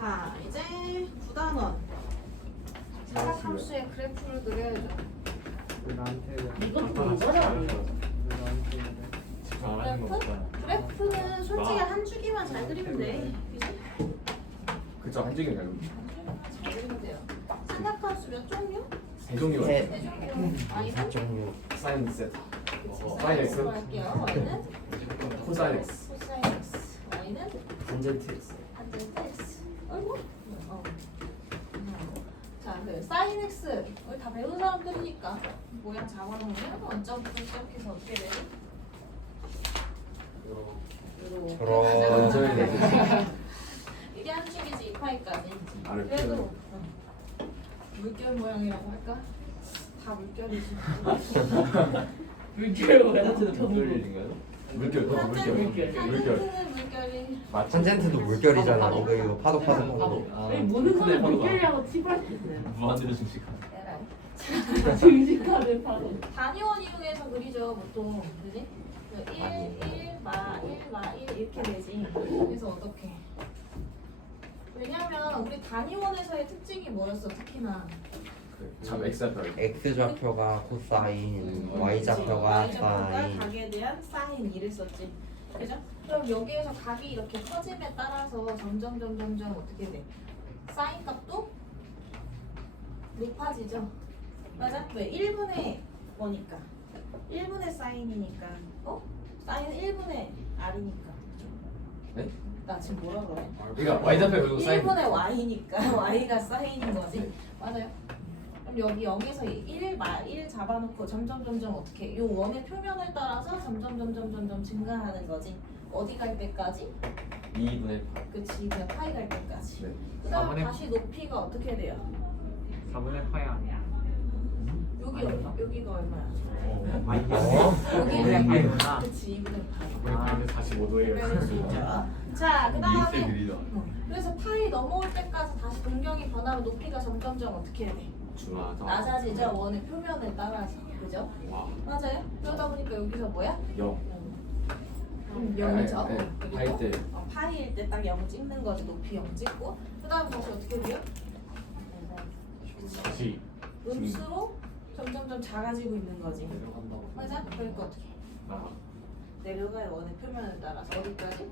자, 이제 9단원. 사각함수의 그래프를 그려야죠. 왜 나한테 이건 또 이거잖아. 왜 나한테 그래? 잘하는 거 없잖아. 그래프는 솔직히 한 주기만 잘 그리면 돼. 그지? 그쵸, 한 줄기 말고 잘 그리면 돼요. 사각함수 몇 종류? 세 종류가 네. 있어요. 네 종류. Y는? 종류. 사인 세트, 그치. 사인 X, 할게요. Y는? 코사인 X, 코사인 X. Y는? 탄젠트 X. 탄젠트 X. 어이구. 자, 그 사인 X. 우리 다 배운 사람들이니까 모양 잡아놓으면 원점부터 시작해서 어떻게 되지? 이렇게 그럼. 가자. 원점이 되지. 이게 한 줄이지 2파이까지. 알을 그래도 물결 모양이라고 할까? 다 물결이지. 물결, 너무 물결. 물결. 탄젠트는 물결이. 탄젠트도 물결이잖아. 이거 파도 파도 파도. 모든 거는 물결이라고 팁할 수 있어요. 무한대로 증식한. 에라이. 증식하는 파도. 단위원 이용해서 그리죠 보통. 그지? 1, 1 이렇게 되지. 그래서 어떻게? 왜냐면 우리 단위원에서의 특징이 뭐였어 특히나? 참 X좌표. X 좌표가 코사인, Y 좌표가 Y좌표가 사인. 각에 대한 사인 이랬었지. 그죠? 그럼 여기에서 각이 이렇게 커짐에 따라서 점점 어떻게 돼? 사인 값도 높아지죠. 맞아? 왜? 1분의 뭐니까? 1분의 사인이니까. 사인 1분의 R이니까. 네? 나 지금 뭐라 그래? 그러니까 Y좌표 그리고 사인. 1분의 Y니까 Y가 사인인 거지. 맞아요. 그럼 여기 0에서 1 잡아놓고 점점 어떻게 요 원의 표면을 따라서 점점 증가하는 거지. 어디 갈 때까지? 2분의 8. 그치, 그냥 파이 갈 때까지. 네. 그다음 4분의 다시 높이가 어떻게 돼요? 4분의 파이 아니야? 여기 얼마? 여기가 얼마야? 그냥 파이구나. 그치, 2분의 파이. 2분의 8은 45도예요. 그럴 수 있죠. 자, 그다음에 그리다. 그래서 파이 넘어올 때까지 다시 동경이 변하면 높이가 점점 어떻게 돼? 낮아지죠. 원의 표면에 따라서. 그죠? 와. 맞아요. 그러다 보니까 여기서 뭐야? 0. 0이죠. 네, 파일 때. 파이일 때 딱 0 찍는 거지. 높이 0 찍고. 그 다음 다시 어떻게 돼요? 다시. 음수로 점점 작아지고 있는 거지. 맞아? 그러니까 어떻게? 내려가요. 원의 표면에 따라서. 어디까지?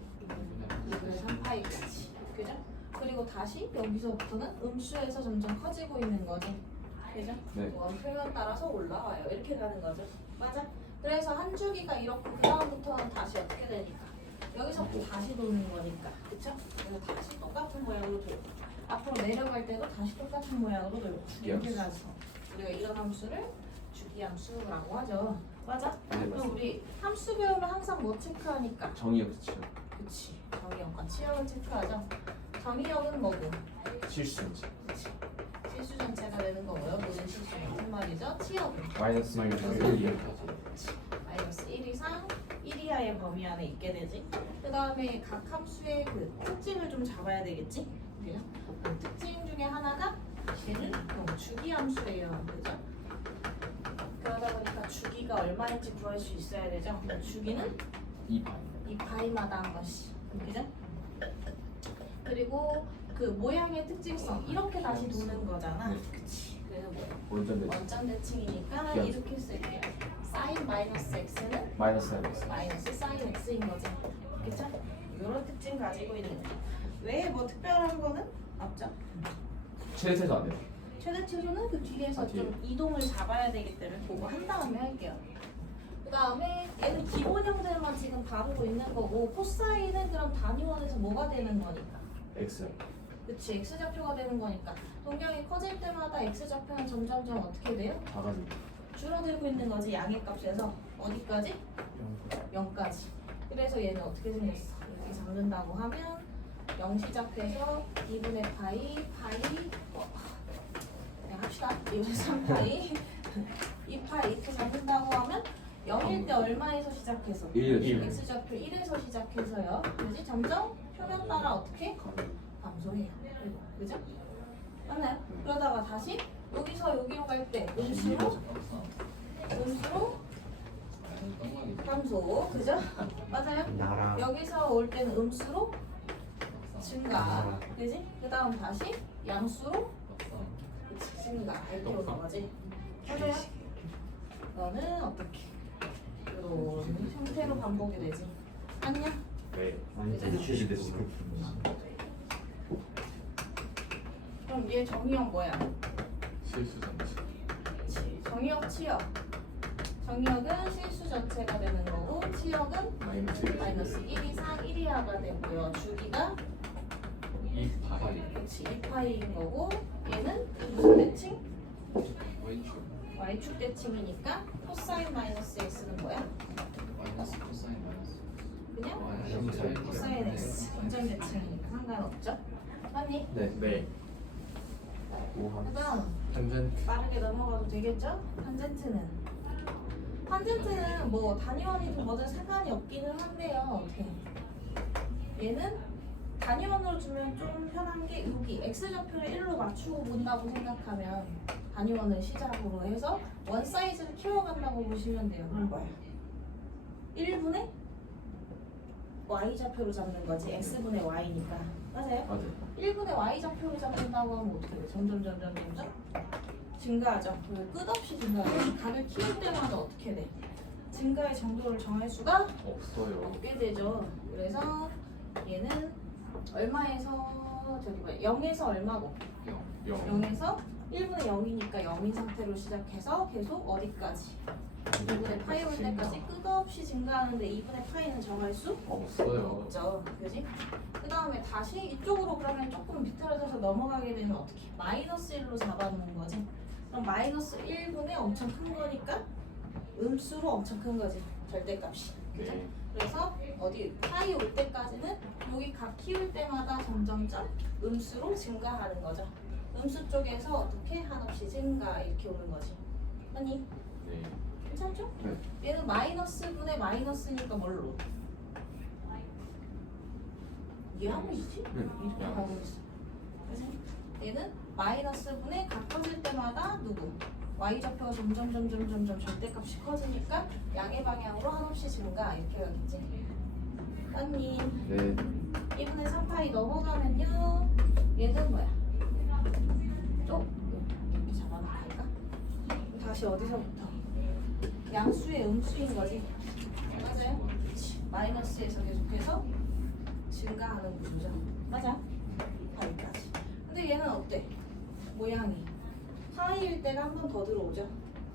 2분의 3파이까지. 그죠? 그리고 다시 여기서부터는 음수에서 점점 커지고 있는 거지. 그죠? 네. 원 표면 따라서 올라와요. 이렇게 가는 거죠. 맞아? 그래서 한 주기가 이렇고 그 다음부터는 다시 어떻게 되니까 여기서부터 다시 도는 거니까. 그쵸? 그래서 다시 똑같은 모양으로 돌고 앞으로 내려갈 때도 다시 똑같은 모양으로 돌고 이렇게 가서 우리가 이런 함수를 주기함수라고 하죠. 맞아? 네, 그럼 맞습니다. 우리 함수 배우면 항상 뭐 체크하니까? 정의역 치죠. 그치. 정의역과 치역을 체크하죠. 정의역은 뭐고? 실수인지. 그치. 실수 전체가 되는 거고요. 모든 실수 무슨 말이죠? 치역은 마이너스 1 마이너스 1 이상 1 이하의 범위 안에 있게 되지. 그 다음에 각 함수의 그 특징을 좀 잡아야 되겠지. 그죠? 그 특징 중에 하나가 얘는 주기함수예요. 그죠? 그러다 보니까 주기가 얼마인지 구할 수 있어야 되죠. 주기는 2파이. 2파이마다 한 번씩. 그죠? 그리고 그 모양의 특징성 이렇게 다시 도는 거잖아. 그치. 그래서 뭐야? 원점 대칭. 원점 대칭이니까 기억. 이렇게 쓸게요. 사인 마이너스 x는 마이너스 1 마이너스 사인 x인 거죠. 그쵸? 이런 특징 가지고 있는 거. 왜 뭐 특별한 거는 없죠? 최대체도 안 돼요. 최대치수는 그 뒤에서 뒤에. 좀 이동을 잡아야 되기 때문에 그거 한 다음에 할게요. 그 다음에 얘는 기본 형태만 지금 다루고 있는 거고 코사인은 그럼 단위원에서 뭐가 되는 거니까. X. 그치, x좌표가 되는 거니까 동경이 커질 때마다 x좌표는 점점 어떻게 돼요? 작아집니다. 줄어들고 있는 거지. 양의 값에서 어디까지? 0까지. 그래서 얘는 어떻게 생겼어? 이렇게 잡는다고 하면 0 시작해서 2분의 파이 그냥 합시다. 2분의 3파이 2파이 이렇게 잡는다고 하면 0일 때 얼마에서 시작해서? 1. x좌표 1에서 시작해서요. 그지? 점점 표면 따라 어떻게? 감소해요. 그죠? 맞나요? 그러다가 다시 여기서 여기로 갈 때 음수로 감소. 그죠? 맞아요? 나랑 여기서 올 때는 음수로 증가. 그지? 그 다음 다시 양수로 그치, 증가. 이렇게 오는 거지. 맞아요? 너는 어떻게? 이런 형태로 반복이 되지. 아니야? 네. 완전 취직됐어. 그럼 얘 정의역 뭐야? 실수 전체. 그치. 정의역 치역. 정의역은 실수 전체가 되는 거고 치역은 마이너스 1 이상 1 이하가 되고요. 주기가 2파이. 그치 2파이인 거고 얘는 무슨 대칭? Y축. y축 대칭이니까 코사인 마이너스 x는 뭐야? 마이너스 코사인 마이너스. 그냥 코사인 x 점점 대칭이니까 상관없죠? 맞니? 네. 네. 그 다음 탄젠트. 빠르게 넘어가도 되겠죠? 탄젠트는 뭐 단위원이든 뭐든 상관이 없기는 한데요. 어떻게? 얘는 단위원으로 주면 좀 편한 게 여기 x좌표를 1로 맞추고 본다고 생각하면 단위원을 시작으로 해서 원 사이즈를 키워간다고 보시면 돼요. 그럼 뭐야? 1분의 y좌표로 잡는 거지. x분의 y니까. 맞아요? 맞아요. 1분의 y좌표로 잡는다고 하면 어떻게 돼? 점점 증가하죠. 끝없이 증가하죠. 각을 키울 때마다 어떻게 돼? 증가의 정도를 정할 수가 없어요. 없게 되죠. 그래서 얘는 얼마에서 저기 뭐야 0에서 얼마고? 0. 0에서 1분의 0이니까 0인 상태로 시작해서 계속 어디까지? 2분의 파이 올 때까지 끝없이 증가하는데 2분의 파이는 정할 수 없어요. 없죠. 그지? 그 다음에 다시 이쪽으로 그러면 조금 비틀어져서 넘어가게 되면 어떻게? 마이너스 1로 잡아놓는 거지. 그럼 마이너스 1분의 엄청 큰 거니까 음수로 엄청 큰 거지. 절대값이. 그죠? 네. 그래서 어디 파이 올 때까지는 여기 각 키울 때마다 점점점 음수로 증가하는 거죠. 음수 쪽에서 어떻게 한없이 증가 이렇게 오는 거지. 아니 네. 괜찮죠? 네. 얘는 마이너스 분의 마이너스니까 뭘로? 이해하고 있지? 네. 이렇게 하고 있어. 그래서 얘는 마이너스 분의 각 커질 때마다 누구? y좌표가 점점 절대값이 커지니까 양의 방향으로 한없이 증가 이렇게 가겠지. 아니 네. 2분의 3파이 넘어가면요 얘는 뭐야? 이렇게 잡아놓고 할까? 다시 어디서부터? 양수의 음수인 거지. 맞아요? 그치. 마이너스에서 계속해서 증가하는 구조죠. 맞아? 파이까지. 근데 얘는 어때? 모양이 파이일 때가 한 번 더 들어오죠.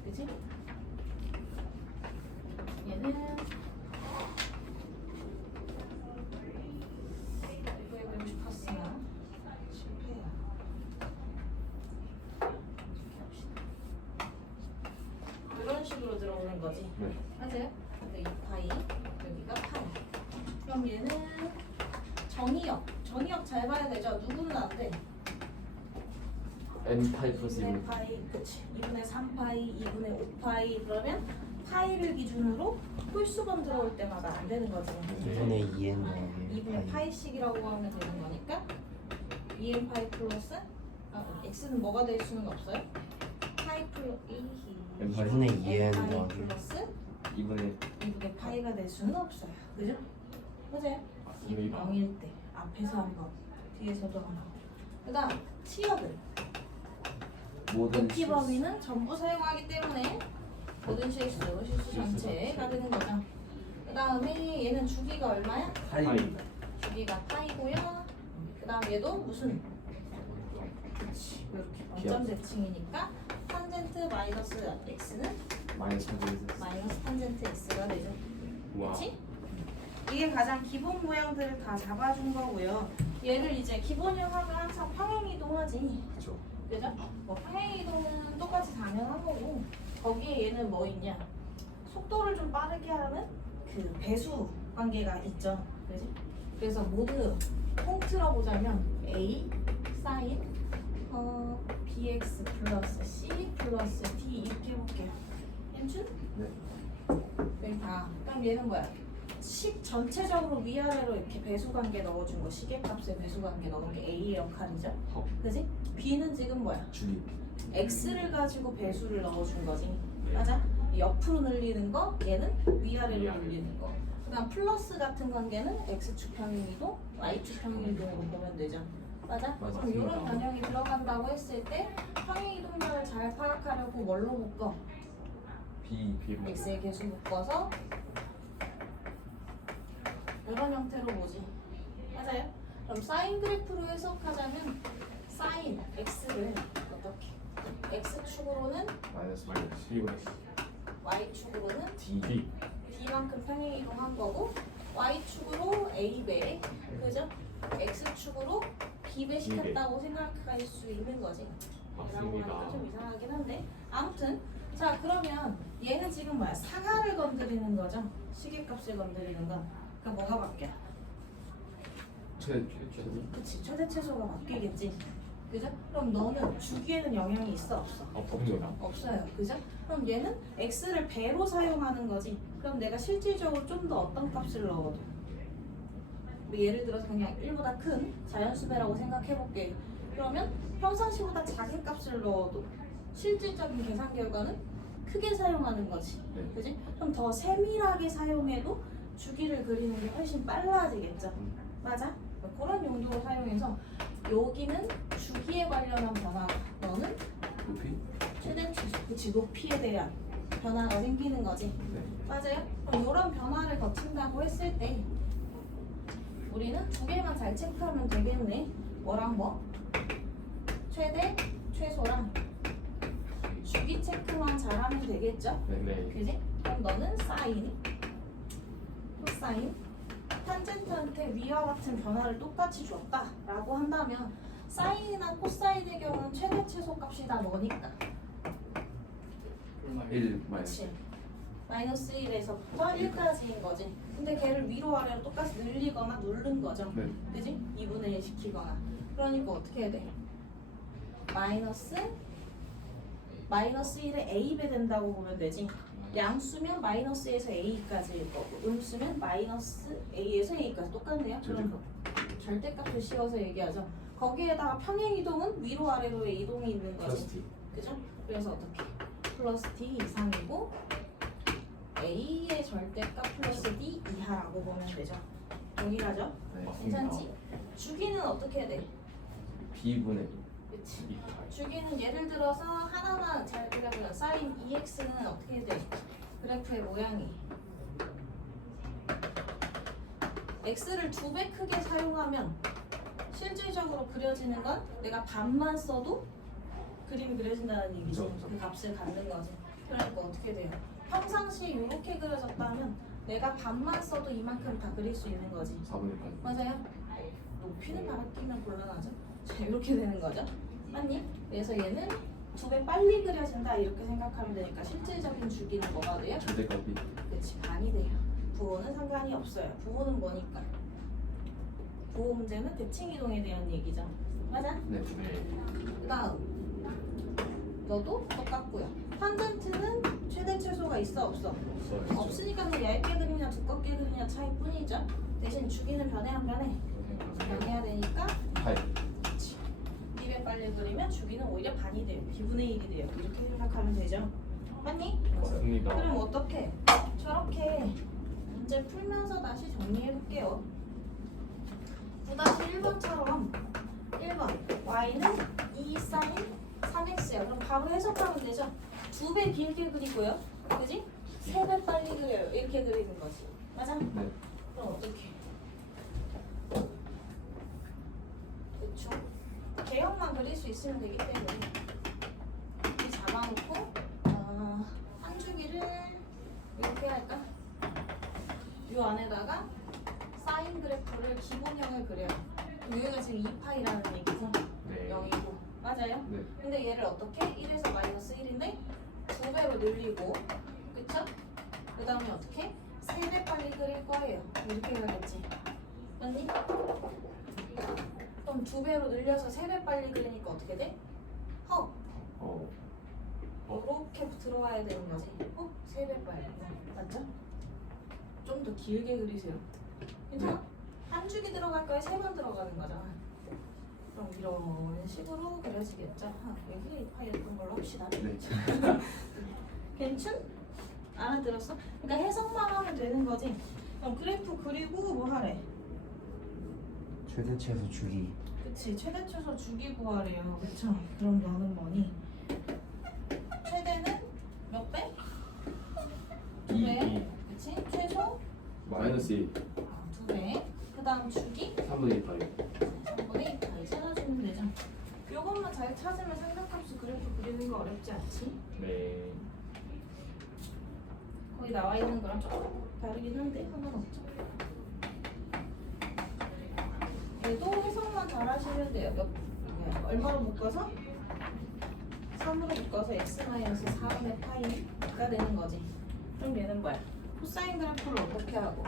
그치? 얘는 이거 해보고 싶었으나 실패야. 이런 식으로 들어오는 거지. 네. 맞아요? 이 파이, 여기가 파이. 그럼 얘는 정의역 잘 봐야 되죠? 누구는 안 돼? N파이 플러스 2분의 1. 파이, 그치? 2분의 3파이, 2분의 5파이 그러면 파이를 기준으로 홀수번 들어올 때마다 안 되는 거지. 2분의 2n 2분의 파이씩이라고 하면 되는 거니까 2n 파이 플러스 x는 뭐가 될 수는 없어요? 파이 플러스 2분의 2n 파이 더하기 플러스 2분의 파이가 될 수는 없어요. 그죠? 맞아요? 0일 때 앞에서 한 번, 뒤에서도 한 번. 그다음 치역을 모든 높이 범위는 전부 사용하기 때문에 모든 실수 전체가 되는 거죠. 그다음에 얘는 주기가 얼마야? 파이. 주기가 파이고요. 그다음 얘도 무슨? 이렇게 원점 대칭이니까 탄젠트 마이너스 x는 마이너스 탄젠트. 마이너스 탄젠트 x가 되죠. 와. 그렇지? 이게 가장 기본 모양들을 다 잡아준 거고요. 얘를 이제 기본형하면 항상 평행이동하지. 그렇죠. 그죠? 뭐 평행이동은 똑같이 당연한 거고 거기에 얘는 뭐 있냐? 속도를 좀 빠르게 하는 그 배수 관계가 있죠. 그지? 그래서 모두 통틀어 보자면 a 사인 bx 플러스 c 플러스 d 이렇게 해볼게요. 괜찮? 네. 여기 다. 그럼 얘는 뭐야? 식 전체적으로 위아래로 이렇게 배수 관계 넣어준 거, 시계값에 배수 관계 넣은 게 A의 역할이죠. 그지? B는 지금 뭐야? 주기. X를 가지고 배수를 넣어준 거지. 맞아? 옆으로 늘리는 거, 얘는 위아래로 늘리는 거. 그 그다음 플러스 같은 관계는 x축 평행이동, y축 평행이동으로 보면 되죠. 맞아? 맞아. 그럼 이런 변형이 들어간다고 했을 때 평행이동량을 잘 파악하려고 뭘로 묶어? B로 x의 개수 묶어서 이런 형태로 보지. 맞아요? 그럼 사인 그래프로 해석하자면 사인 x를 어떻게? x축으로는 마이너스 B보다 y축으로는 D d만큼 평행이동한 거고 y축으로 a배, 그죠? x축으로 b배 시켰다고 생각할 수 있는 거지. 라고 하니까 좀 이상하긴 한데 아무튼 자 그러면 얘는 지금 뭐야? 상하를 건드리는 거죠? 시계값을 건드리는 거. 그럼 뭐가 바뀌어? 그치, 최대 최소가 바뀌겠지. 그죠? 그럼 너는 주기에는 영향이 있어 없어? 없습니다. 없어요. 그죠? 그럼 얘는 x를 배로 사용하는 거지. 그럼 내가 실질적으로 좀 더 어떤 값을 넣어도 뭐 예를 들어서 그냥 1보다 큰 자연수배라고 생각해볼게. 그러면 평상시보다 작은 값을 넣어도 실질적인 계산 결과는 크게 사용하는 거지. 네. 그지? 그럼 더 세밀하게 사용해도 주기를 그리는 게 훨씬 빨라지겠죠. 맞아? 그런 용도로 사용해서 여기는 주기에 관련한 변화가 너는 높이? 최대 최소 그치 높이에 대한 변화가 생기는 거지. 네. 맞아요? 그럼 이런 변화를 거친다고 했을 때 우리는 두 개만 잘 체크하면 되겠네. 뭐랑 뭐? 최대, 최소랑 주기 체크만 잘하면 되겠죠? 네. 그지? 그럼 너는 사인, 코사인, 탄젠트한테 위와 같은 변화를 똑같이 줬다 라고 한다면 사인이나 코사인의 경우는 최대 최소 값이 다 뭐니까? 1 마이너스 그치? 마이너스 1에서부터 1까지인 거지. 근데 걔를 위로 아래로 똑같이 늘리거나 누른 거죠. 네. 그지? 2분의 1 시키거나. 그러니까 어떻게 해야 돼? 마이너스 1에 a배 된다고 보면 되지. 양수면 마이너스에서 a까지일 거고 음수면 마이너스 a에서 a까지 똑같네요. 그럼 절대값을 씌워서 얘기하죠. 거기에다가 평행이동은 위로 아래로의 이동이 있는 거지. 플러스 D 그죠? 그래서 어떻게? 플러스 d 이상이고 a의 절대값 플러스 d 이하라고 보면 되죠. 동일하죠? 네. 괜찮지? 주기는 어떻게 해야 돼? B분의 그치? 주기는 예를 들어서 하나만 잘 그려보면 사인 2x는 어떻게 해야 돼? 그래프의 모양이 x를 2배 크게 사용하면 실질적으로 그려지는 건 내가 반만 써도 그림이 그려진다는 얘기지. 그렇죠. 그 값을 갖는 거지. 그러니까 어떻게 돼요? 평상시에 이렇게 그려졌다면 내가 반만 써도 이만큼 다 그릴 수 있는 거지. 4분의 8 맞아요? 높이는 바뀌면 곤란하죠. 자, 이렇게 되는 거죠. 맞니? 그래서 얘는 2배 빨리 그려진다 이렇게 생각하면 되니까 실질적인 주기는 뭐가 돼요? 절대값이 그렇지, 반이 돼요. 부호는 상관이 없어요. 부호는 뭐니까? 부호 문제는 대칭 이동에 대한 얘기죠. 맞아? 네. 그 다음 너도 똑같고요. 탄젠트는 최대 최소가 있어 없어? 없으니까 뭐 얇게 그리냐 두껍게 그리냐 차이뿐이죠. 대신 주기는 변해 안 변해? 변해야 되니까 8 2배 빨리 그리면 주기는 오히려 반이 돼요. b분의 1이 돼요. 이렇게 생각하면 되죠. 맞니? 맞습니다. 그럼 어떻게? 저렇게 문제 풀면서 다시 정리해 볼게요. 9-1번처럼 1번 y는 2 사인 3x야. 그럼 바로 해석하면 되죠. 2배 길게 그리고요. 그지? 3배 빨리 그려요. 이렇게 그리는 거지. 맞아? 네. 그럼 어떻게? 그쵸? 개형만 그릴 수 있으면 되기 때문에 이렇게 잡아놓고 한 주기를 이렇게 할까? 이 안에다가 사인 그래프를 기본형을 그려요. 여기가 지금 2파이라는 얘기죠? 네. 0이고 맞아요? 네. 근데 얘를 어떻게? 1에서 마이너스 1인데 2배로 늘리고 그쵸? 그 다음에 어떻게? 3배 빨리 그릴 거예요. 이렇게 가겠지. 맞니? 그럼 2배로 늘려서 3배 빨리 그리니까 어떻게 돼? 헉! 이렇게 들어와야 되는 거지. 3배 빨리. 맞죠? 좀 더 길게 그리세요. 괜찮아? 한 주기 들어갈 거에 3번 들어가는 거잖아. 그럼 이런 식으로 그려지겠죠? 여기 파이였던 걸로 합시다. 네. 괜찮? 알아들었어? 그러니까 해석만 하면 되는 거지. 그럼 그래프 그리고 뭐 하래? 최대 최소 주기. 그치, 최대 최소 주기 구하래요. 그쵸? 그럼 너는 뭐니? 최대는 몇 배? 2배. 그치? 최소? 마이너스 1 2배. 그 다음 주기? 3분의 1 파이 3분의 2파이 찾아주면 되죠. 요것만 잘 찾으면 삼각함수 그래프 그리는 거 어렵지 않지? 네 거기 나와 있는 거랑 조금 다르긴 한데 상관없죠. 얘도 해석만 잘 하시면 돼요. 얼마로 묶어서? 3으로 묶어서 x-4분의 파이가 되는 거지. 그럼 얘는 뭐야? 코사인 그래프를 어떻게 하고?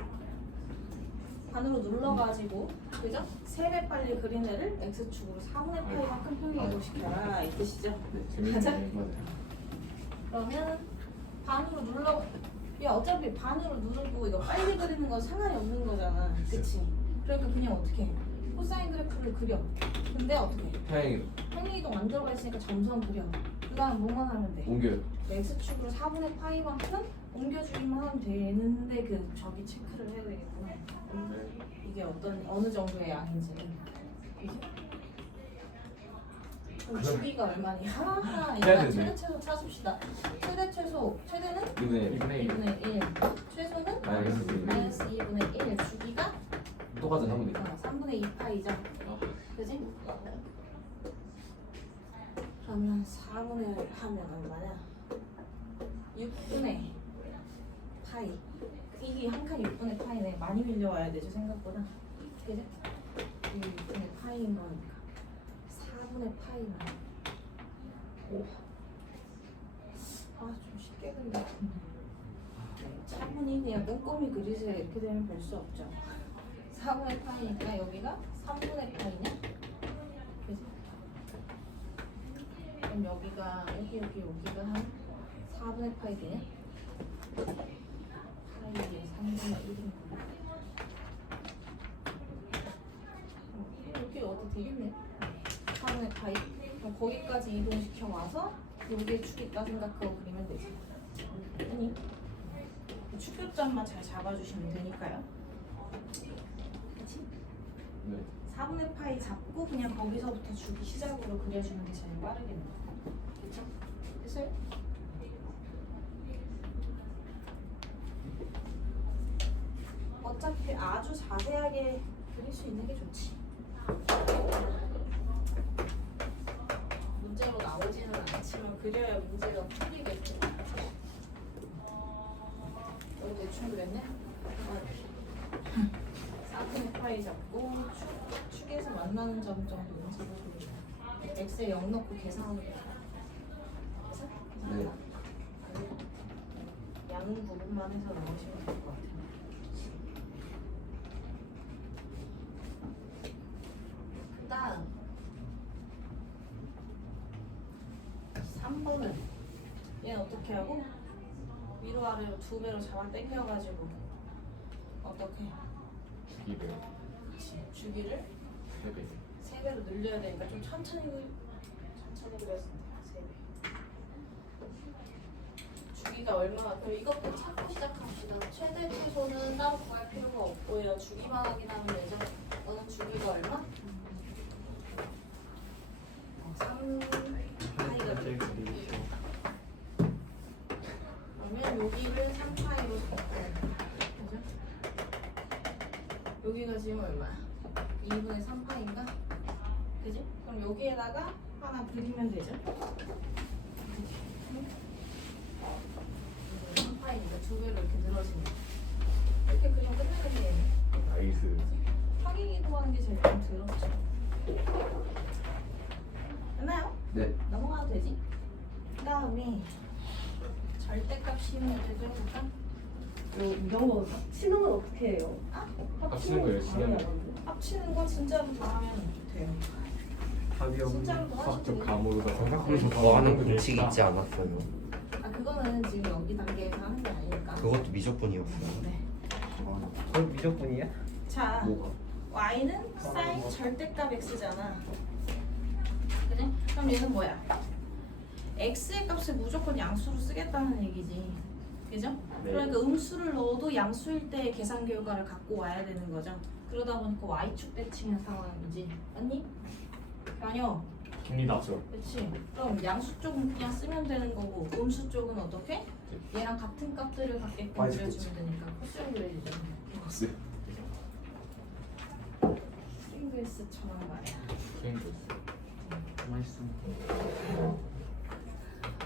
반으로 눌러가지고 그죠? 3배 빨리 그린 애를 x축으로 4분의 파이만큼 평행이동시켜라 이 뜻이죠? 가자. 맞아요 그러면 반으로 눌러. 야 어차피 반으로 누르고 이거 빨리 그리는 건 상관이 없는 거잖아. 그치? 그러니까 그냥 어떻게 해? 코사인 그래프를 그려. 근데 어떻게 해? 다행히 평행이동 안 들어가 있으니까 점선 그려. 그 다음 뭐만 하면 돼? 옮겨요 x축으로 4분의 파이만큼 옮겨주기만 하면 되는데 그 저기 체크를 해야 되겠구나. 이게 어느 정도의 양인지는. 그지? 그럼 주기가 얼마니? 하나하나 해야 일단 되네. 최대 최소 찾읍시다. 최대 최소 최대는 2분의 1 2분의 1. 최소는 마이너스 1 마이너스 2분의 1. 주기가 똑같은 3분의 1 3분의 2파이죠. 아, 그지? 그러면 4분의 1 하면 얼마냐? 6분의 파이. 이게 한 칸 6분의 파이네. 많이 밀려와야 되죠 생각보다. 그지? 이게 6분의 파이인 거니까 4분의 파이만. 오. 아좀 쉽게 그린다. 차분히 그냥 꼼꼼히 그리세요. 이렇게 되면 별 수 없죠. 4분의 파이니까 여기가 3분의 파이냐? 그지? 그럼 여기가 여기가 한 4분의 파이 되냐? 파이에 3분의 1인 거. 여기 어디 되겠네? 4분의 파이. 그럼 거기까지 이동시켜 와서 여기에 축 있다 생각하고 그리면 되지. 아니 축교점만 잘 잡아주시면 되니까요. 그치? 네 4분의 파이 잡고 그냥 거기서부터 주기 시작으로 그려주는 게 제일 빠르겠네. 그쵸? 됐어요? 어차피 아주 자세하게 그릴 수 있는 게 좋지. 문제로 나오지는 않지만 그려야 문제가 풀리겠죠. 여기 대충 그랬네? 4분의 파이 잡고 축에서 만나는 점 정도는 잡아줍니다. x에 0 넣고 계산하면 돼요. 네. 양은 부분만 해서 나오시면 될 것 같아요. 그 다음 3번은 얘는 어떻게 하고? 위로 아래로 2배로 잡아 당겨가지고 어떻게? 주기를 주기를 3배 3배로 늘려야 되니까 좀 천천히 그렸으면 돼요. 3배. 주기가 얼마나? 그럼 이것도 찾고 시작합시다. 최대 최소는 따로 구할 필요가 없고요. 주기만 확인하면 되죠. 너는 주기가 얼마? 3 파이가 제일 그리죠. 그러면 여기를 3파이로 잡고 그죠? 여기가 지금 얼마야? 2분의 3파인가? 그지? 그럼 여기에다가 하나 그리면 되죠? 3파이니까 2배로 이렇게 늘어지는 이렇게 그리면 끝나겠네요. 나이스 평행 이동하는 게 제일 좀 더럽죠. 됐나요? 네. 넘어가도 되지? 그 다음에 절대값 씌우는 애들 해볼까? 이런 거 치는 건 어떻게 해요? 합치는 거 열심히 하면 돼. 합치는 건 진짜로 다 하면 돼요. 답이 없는 진짜로 다 하셔도 좀 돼요. 감으로다 삼각함수 더하는 공식 있지 않았어요? 아 그거는 지금 여기 단계에서 하는 게 아니니까. 그것도 미적분이었어요. 네. 그거 미적분이야? 자, 뭐가? y는 sin 절대값 x잖아. 그지? 그럼 얘는 뭐야? x의 값을 무조건 양수로 쓰겠다는 얘기지. 그죠? 네. 그러니까 음수를 넣어도 양수일 때의 계산 결과를 갖고 와야 되는 거죠. 그러다 보니까 y축 대칭인 상황이지. 맞니? 아니요. 됩니다. 그렇지. 그럼 양수 쪽은 그냥 쓰면 되는 거고 음수 쪽은 어떻게? 얘랑 같은 값들을 갖게끔 y축 그려주면 되니까 코스 그려주죠. 코스. 싱글스처럼 말이야. 수행도 맛있어.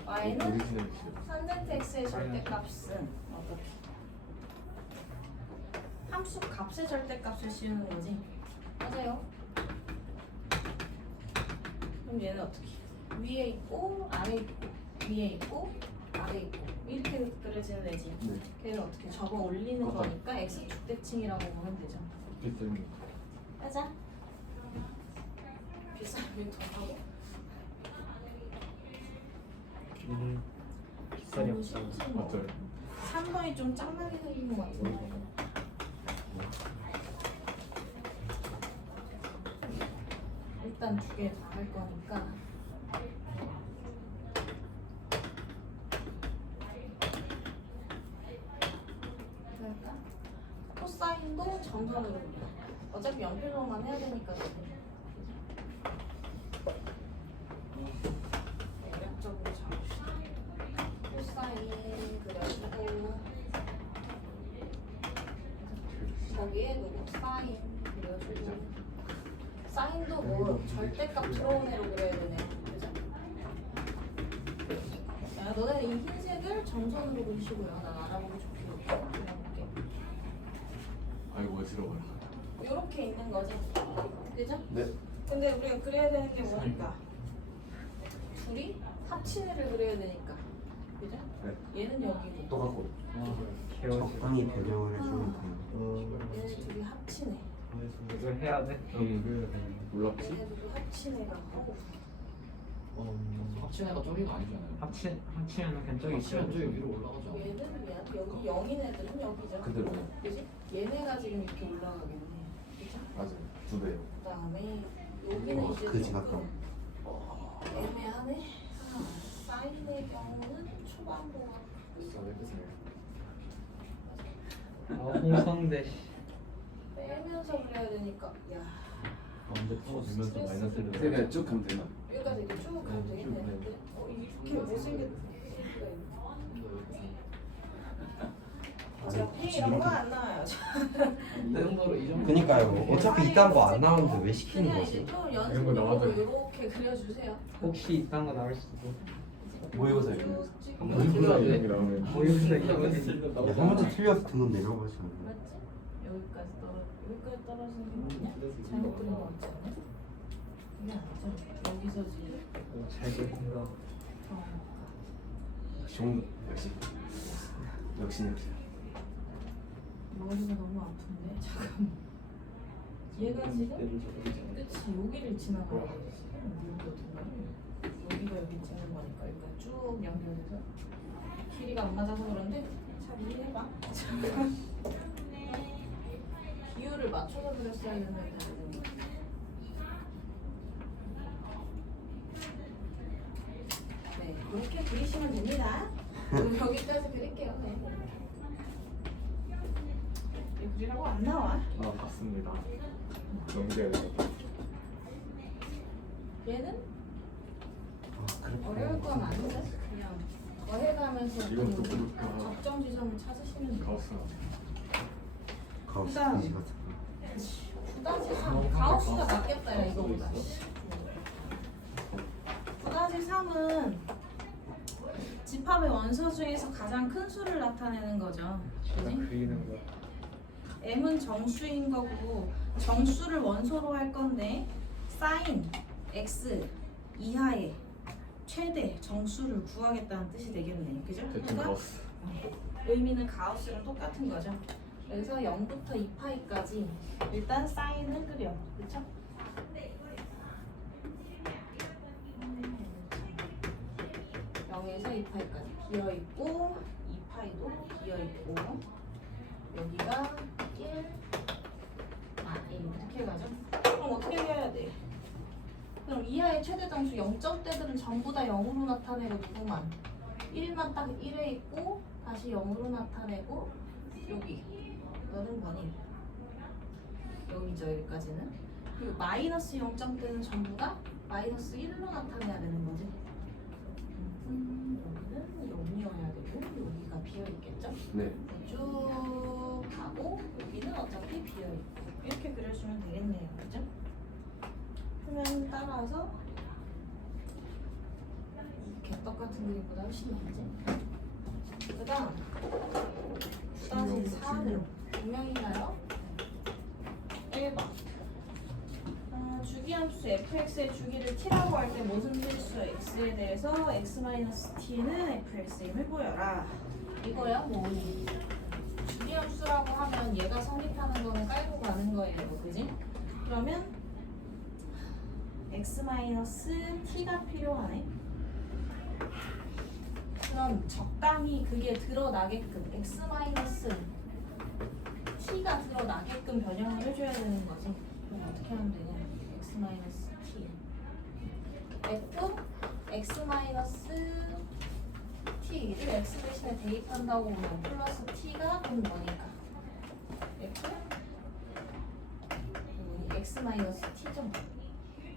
y는 오리지널 시. 탄젠트 x의 절대값은 어떻게? 함수 값의 절대값을 씌우는 거지. 맞아요. 그럼 얘는 어떻게? 위에 있고 아래 있고 위에 있고 아래 있고 이렇게 그려지는 애지. 네. 걔를 어떻게 접어 올리는 아하. 거니까 x축 대칭이라고 보면 되죠. 어쨌든 맞아. 비싸면 더 하고. 빗살이 없어. 맞죠. 3번이 좀 짱나게 생긴 것 같은데. 일단 두 개 다 할 거니까. 그럴까? 코사인도 점선으로 그려. 어차피 연필로만 해야 되니까. 대략적으로 잡읍시다. 코사인 그려주고 거기에 누구 사인 그려주고 사인도 뭐 절대값 들어온 애로 그려야 되네. 그죠? 야, 너네 이 흰색을 점선으로 그리시고요. 난 알아보기 좋게 그려볼게. 아이고 어지러워요. 이렇게 있는 거지. 그죠? 네. 근데 우리가 그려야 되는 게 뭐니까? 둘이 합친 애를 그려야 되니까. 그죠? 얘는 여기고 똑같고 개워지. 적당히 배경을 해주면 돼요. 얘네 둘이 합친 애. 이걸 해야 돼? 몰랐지? 얘네들도 합친 애가 하고 합친애가 저기가 아니잖아요. 합치면 괜찮이 합치면 저기 위로 올라가죠. 얘는 여기 0인 애들은 여기죠. 그대로. 그지? 얘네가 지금 이렇게 올라가겠네. 그죠? 맞아요. 2배요. 그 다음에 여기는 이제 그지 조금 애매하네. 사인의 경우는 초반보가 홍성대 씨. 빼면서 그려야 되니까 야 가운데 풀어주면서 마이너스를. 그냥 쭉 가면 되나? 여기까지 이렇게 쭉 가면 되겠네. 이렇게 못생겼 어차피 이런 거 안 나와요. 이 정도로 이 정도. 그니까요. 어차피 이딴 거 안 나오는데 왜 시키는 그냥 거지? 이제 좀 이런 거 연습으로 나와도 이렇게 그려주세요. 혹시 이딴 거 나올 수도. 모의고사 쭉 찍고. 모의고사 이런 게 나오면 모의고사 한 문제 틀려서 등급 내려가지 않아요? 맞지? 여기까지 떨어지는 게 맞냐? 잘못 그린 거 같지 않냐? 이게 아니죠. 여기서 지금 잘 그린다. 정도 역시 역시 머리가 너무 아픈데 잠깐. 얘가 지금 그치 여기를 지나가야 돼. 여기가 여기 찍는 거니까 여기가 쭉 연결돼서 길이가 안 맞아서 그런데 잘 이해해봐. 비율을 맞춰서 그렸어야 되는데. 네, 이렇게 그리시면 됩니다. 그럼 여기까지 그릴게요. 네. 이거 그리라고 안 나와. 아 봤습니다. 넘겨야 돼. 얘는 어려울 건 아닌데 그냥 더해가면서 이것도 그 모를까. 적정 지점을 찾으시면 돼요. 가우스. 가우스 그다음. 비지 같은 9-3 가우스가 낫겠다 야 이거보다. 9-3은 집합의 원소 중에서 가장 큰 수를 나타내는 거죠. 제가 그지? 그리는 거. m은 정수인 거고 정수를 원소로 할 건데 사인 x 이하의 최대 정수를 구하겠다는 뜻이 되겠네. 그죠? 대충 그러니까 가우스. 의미는 가우스랑 똑같은 거죠. 그래서 0부터 2파이까지 일단 사인을 그려. 그렇죠? 0에서 2파이까지 비어 있고 2파이도 비어 있고 여기가 1, 1 이렇게 가죠. 그럼 어떻게 해야 돼? 그럼 이하의 최대 정수 0점대들은 전부 다 0으로 나타내고 누구만 1만 딱 1에 있고 다시 0으로 나타내고 여기 너는 뭐니? 여기죠 여기까지는. 그리고 마이너스 0점대는 전부 다 마이너스 1로 나타내야 되는 거지. 여기는 0이어야 되고 여기가 비어있겠죠? 네. 쭉 가고 여기는 어차피 비어있고 이렇게 그려주면 되겠네요. 그죠? 그러면 따라서 이 개떡같은 그림보다 훨씬 낫지? 그 다음 4는 분명히나요? 1번 주기함수 fx의 주기를 t라고 할 때 무슨 필수 x에 대해서 x-t는 fx임을 보여라. 이거야 뭐니? 주기함수라고 하면 얘가 성립하는 거는 깔고 가는 거예요. 그지? 그러면 x-t가 필요하네. 그럼 적당히 그게 드러나게끔 x-t가 드러나게끔 변형을 해줘야 되는 거지. 그럼 어떻게 하면 되냐? x-t f x-t를 x 대신에 대입한다고 보면 플러스 t가 그럼 뭐니까 f x-t죠.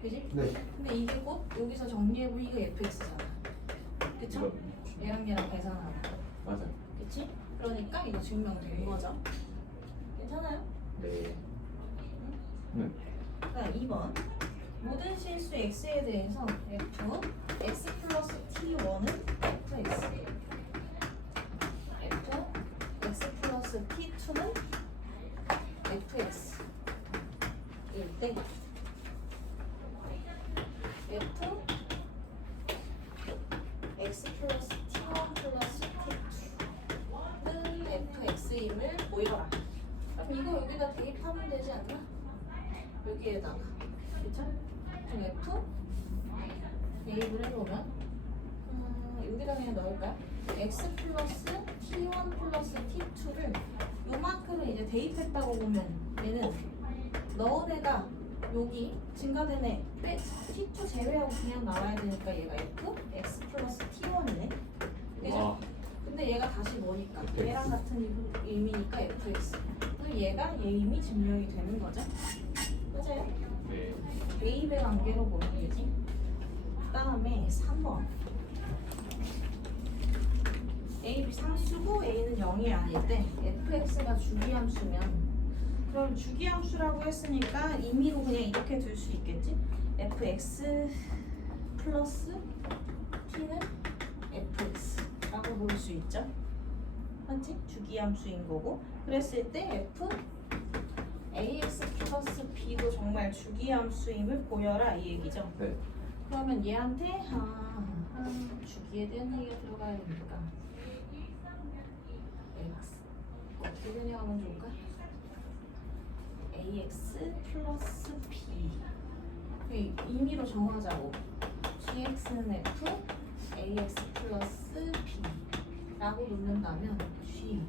그지? 네. 근데 이게 꼭 여기서 정리해보면 이거 fx잖아. 그쵸? 얘랑 계산하는 거. 맞아요. 그치? 그러니까 이거 증명된 거죠. 괜찮아요? 네. 네. 자, 2번. 모든 실수 x에 대해서 f x 플러스 t1은 fx f x 플러스 t2는 fx 일 때 f x 플러스 t1 플러스 t2는 fx임을 보여라. 그럼 이거 여기다 대입하면 되지 않나? 여기에다가 그쵸? 그럼 f 대입을 해보면 여기다 그냥 넣을까요? x 플러스 t1 플러스 t2를 요만큼을 이제 대입했다고 보면 얘는 넣은 애가 여기 증가된 애 t2 제외하고 그냥 나와야 되니까 얘가 f x 플러스 t1이네. 그죠? 와. 근데 얘가 다시 뭐니까 FX. 얘랑 같은 의미니까 fx. 그럼 얘가 얘 이미 증명이 되는 거죠? 맞아요? 네. 대입의 관계로 보면 되지. 그 다음에 3번 a, 상수고 a는 0이 아닐 때 fx가 주기함수면 그럼 주기함수라고 했으니까 임의로 그냥 이렇게 둘 수 있겠지? fx 플러스 t는 fx라고 볼 수 있죠? 맞지? 주기함수인 거고 그랬을 때 f ax 플러스 b도 정말 주기함수임을 보여라 이 얘기죠? 네. 그러면 얘한테 주기에 대한 얘기가 들어가야 되니까 x 어떻게 변형하면 좋을까? ax 플러스 b 임의로 정하자고 gx는 f ax 플러스 b 라고 놓는다면 g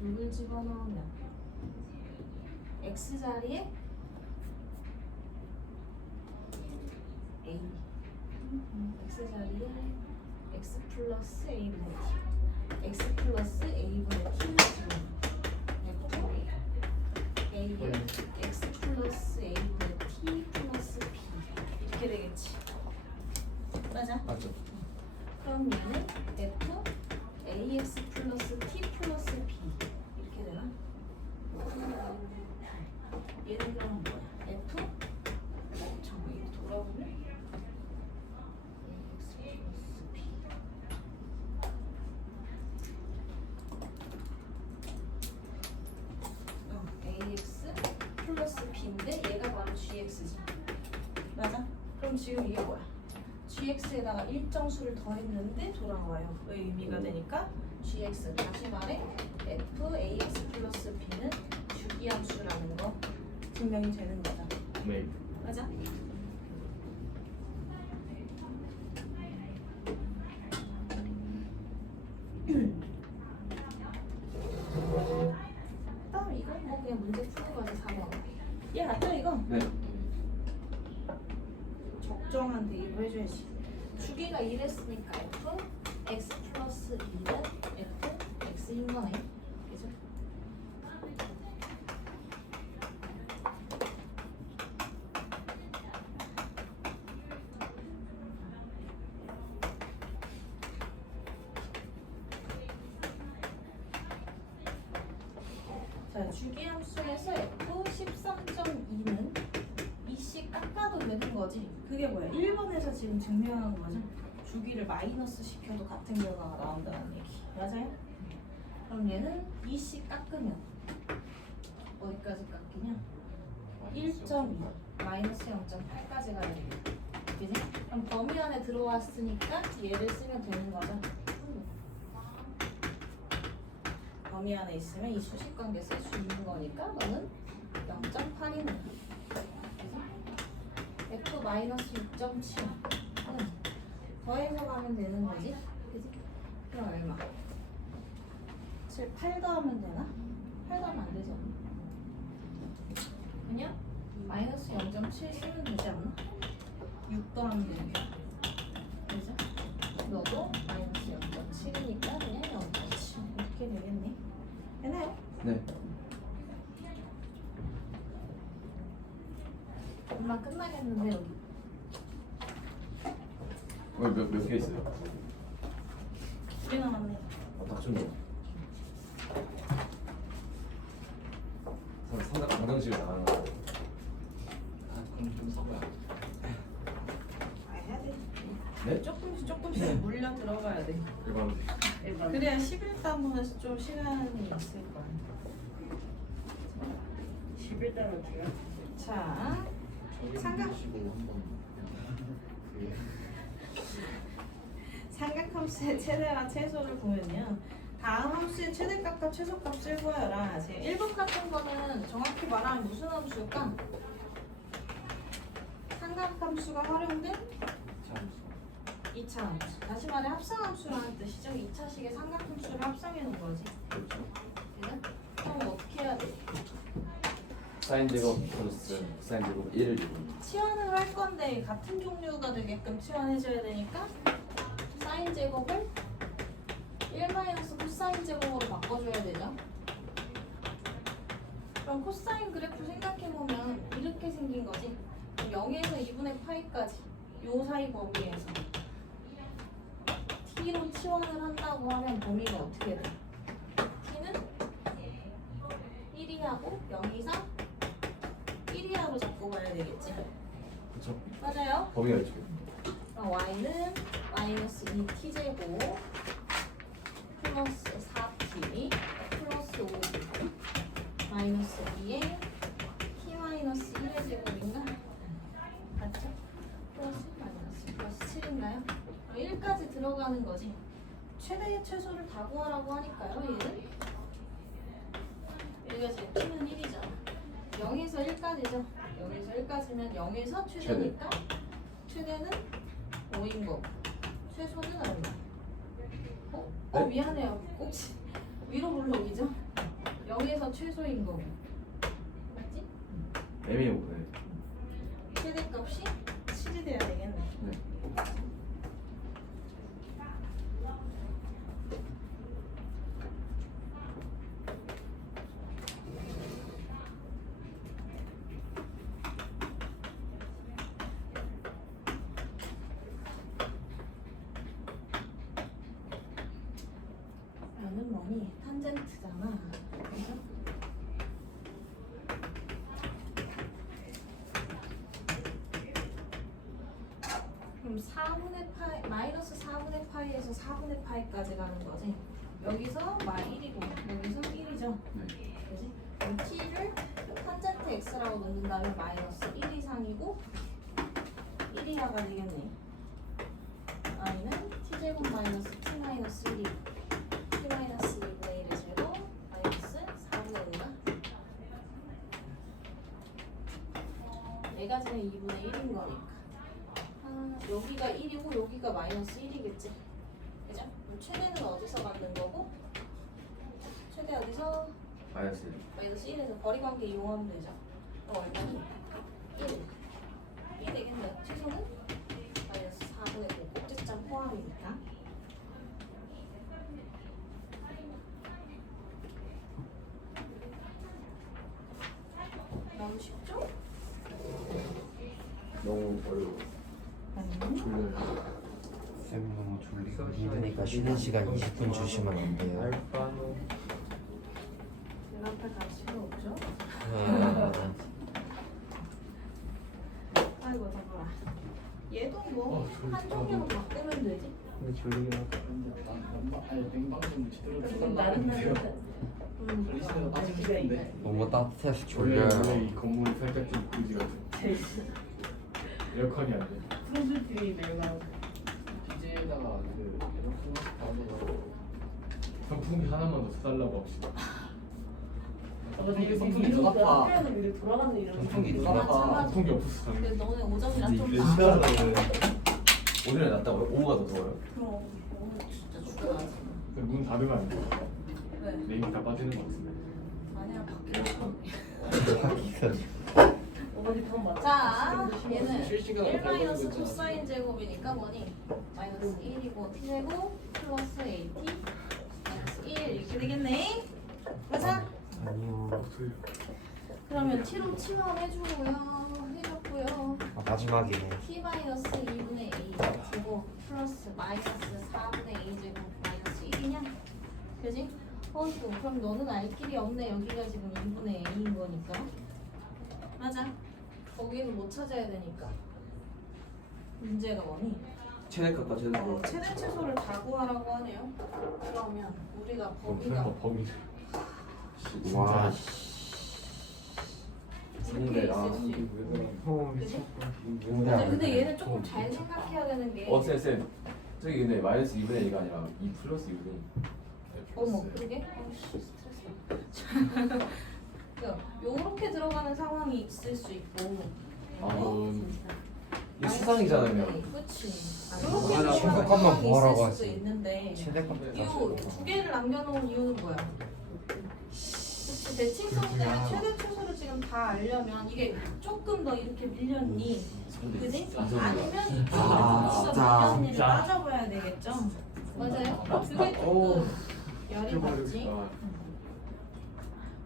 누굴 집어넣으면 x 자리에 a x 자리에 x 플러스 a분의 t x 플러스 a분의 t를 집어넣어 a에 x 플러스 a분의 t 플러스 b 이렇게 되겠지. 맞아? 맞죠? 그럼 얘는 f ax 플러스 t 플러스 b 이렇게 되나? 얘는 그럼 뭐야? f 잠깐 이거 돌아보면 ax 플러스 b ax 플러스 b인데 얘가 바로 gx지. 맞아? 그럼 지금 이게 뭐야? gx에다가 일정수를 더했는데 돌아와요. 그 의미가 되니까 gx 다시 말해 f ax 플러스 b는 주기함수라는 거 증명이 되는 거다. 네. 맞아? 다음 이건 뭐 그냥 문제 푸는 거지 4번. 얘 맞죠 이거? 네. 적정한 대입을 해줘야지. 주기가 이랬으니까 f x 플러스 1은 f x인 거네. 그죠? 자, 주기함수에서 f 13.2는 이씩 깎아도 되는 거지. 그게 뭐야? 1번에서 지금 증명한 거죠. 주기를 마이너스 시켜도 같은 결과가 나온다는 얘기. 맞아요? 그럼 얘는 이씩 깎으면 어디까지 깎이냐? 1.2 마이너스 0.8까지 가야 돼. 그지? 그럼 범위 안에 들어왔으니까 얘를 쓰면 되는 거죠. 범위 안에 있으면 이 수식 관계 쓸 수 있는 거니까 너는 0.8이네. f 마이너스 6.7은 더해서 가면 되는 거지. 그지? 그럼 얼마? 8 더하면 되나? 8 더하면 안 되죠. 그냥 마이너스 0.7 쓰면 되지 않나? 6 더하면 되니까. 그죠? 너도 마이너스 0.7이니까 그냥 0.7 이렇게 되겠네. 되나요? 네. 엄마 끝나겠는데 여기. 몇 개 있어요? 2개 남았네. 닥쳐줘. 상당 화장실 나가는 거. 아, 그럼 좀 써봐요. 아, 해야 돼. 네? 조금씩 물려 들어가야 돼. 일반. 그래야 11단문에서 좀 시간이 있을 거야. 11달러지요. 자, 삼각 삼각함수의 최대와 최소를 보면요. 다음 함수의 최대값과 최소값을 구하여라. 지금 1번 같은 거는 정확히 말하면 무슨 함수일까? 삼각함수가 활용된 2차 함수. 다시 말해 합성함수라는 뜻이죠. 2차식의 삼각함수를 합성해 놓은 거지. 그렇죠. 그죠? 그럼 어떻게 해야 돼? 사인 제곱 플러스 사인 제곱 1을 제곱. 치환을 할 건데 같은 종류가 되게끔 치환해줘야 되니까 사인 제곱을 1 마이너스 코사인 제곱으로 바꿔줘야 되죠. 그럼 코사인 그래프 생각해보면 이렇게 생긴 거지. 0에서 2분의 파이까지 요 사이 범위에서 t로 치환을 한다고 하면 범위가 어떻게 돼? t는 1이하고 0 이상 1이하로 잡고 가야 되겠지. 그렇죠. 맞아요? 범위가 있죠. 그럼 y는 마이너스 2t제곱 플러스 4t 플러스 5 마이너스 2에 t 마이너스 1의 제곱인가? 맞죠? 플러스 마이너스 플러스 7인가요? 1까지 들어가는 거지. 최대의 최소를 다 구하라고 하니까요. 얘는 여기가 지금 t는 1이잖아. 0에서 1까지죠. 0에서 1까지면 0에서 최대니까 최대는 5인 거고 최소는 얼마? 네? 미안해요. 꼭 위로 블록이죠. 0에서 최소인 거고 맞지? 애매해 보네. 최대값이 7이 돼야 되겠네. 네. 얘는 뭐니? 탄젠트잖아. 그죠? 그럼 4분의 파이, 마이너스 4분의 파이에서 4분의 파이까지 가는 거지. 여기서 -1이고 여기서 1이죠. 네. 그지? 그럼 t를 탄젠트 x라고 넣는다면 마이너스 1 이상이고 1 이하가 되겠네. y는 t제곱 마이너스 t 마이너스 1이고 t 마이너스 2분의 1의 제곱 마이너스 4분의 5가 얘가 제 2분의 1인 거니까 여기가 1이고 여기가 마이너스 1이겠지. 그죠? 그럼 최대는 어디서 갖는 거고? 최대 어디서? 마이너스 1. 마이너스 1에서 거리관계 이용하면 되죠. 그럼 얼마니? 1. 1 되겠네. 최소는 마이너스 4분의 5 꼭지점 포함이니까. 너무 어려워. 졸려요. 쌤 너무 졸리고 힘드니까 쉬는 시간 20분 주시면 안 돼요? 알바노. 내 앞에 가치가 없죠? 아이고 잠깐만. 얘도 뭐 한 종류로 바꾸면 되지. 근데 졸리긴 하다. 아니 뱅방송 제대로 그럼 나는 나는 걸리시다가 빠지시는데 너무 따뜻해서 원래 졸려요. 이 건물이 살짝 좀 그지 같아. 에어컨이 안 돼. 프로젝트이 매우 나오고. BJ에다가 그 에어컨 받아서 선풍기 하나만 더 사달라고 합시다. 되게 선풍기 위로 누가 파? 학교에서 위로 돌아가는 이런. 선풍기 누가 아, 파? 참아. 선풍기 없었어. 근데 너네 오전이랑 좀 이게 다르다. 오늘은 낫다고요? 오후가 더 더워요? 그럼 오늘 진짜 죽어야지. 문 닫으면 안 돼. 왜? 냉기 다 빠지는 것 같은데. 아니야 밖에 있어. 어머니 그건 맞아. 자, 얘는 실시간으로 1 마이너스 발견되잖아. 코사인 제곱이니까 뭐니? 마이너스 1이고 t제곱 플러스 at 마이너스 1 이렇게 되겠네? 맞아? 아니요. 그러면 t로 치환해주고요. 해줬고요. 마지막이네. t 마이너스 2분의 a 제곱 플러스 마이너스 4분의 a 제곱 마이너스 1이냐? 그지? 그럼 너는 알 길이 없네. 여기가 지금 2분의 a인 거니까. 맞아. 거기는 못 찾아야 되니까. 문제가 뭐니? 최대값과 최대값. 최대 최소를 다 구하라고 하네요. 그러면 우리가 범위가 범위. 와. 이렇게 아, 있을 수 있고. 미쳤고. 근데 얘는 조금 잘 생각해야 되는 게 쌤. 저기 근데 마이너스 2분의 1가 아니라 2 플러스 2분의 2. 어머 그러게? 스트레스. 요렇게 들어가는 상황이 있을 수 있고. 이게 수상이잖아요. 그치. 그거는 요렇게 들어가는 최대값만 상황이 구하라고 있을 하지. 수도 있는데 최대값 요 두 개를 남겨놓은 이유는 뭐야? 그치, 대칭성 때문에 최대 최소를 지금 다 알려면 이게 조금 더 이렇게 밀렸니? 그지? 아니면 조금 더 밀렸니를 따져봐야 되겠죠? 맞아요? 그게 조금 열이 받지?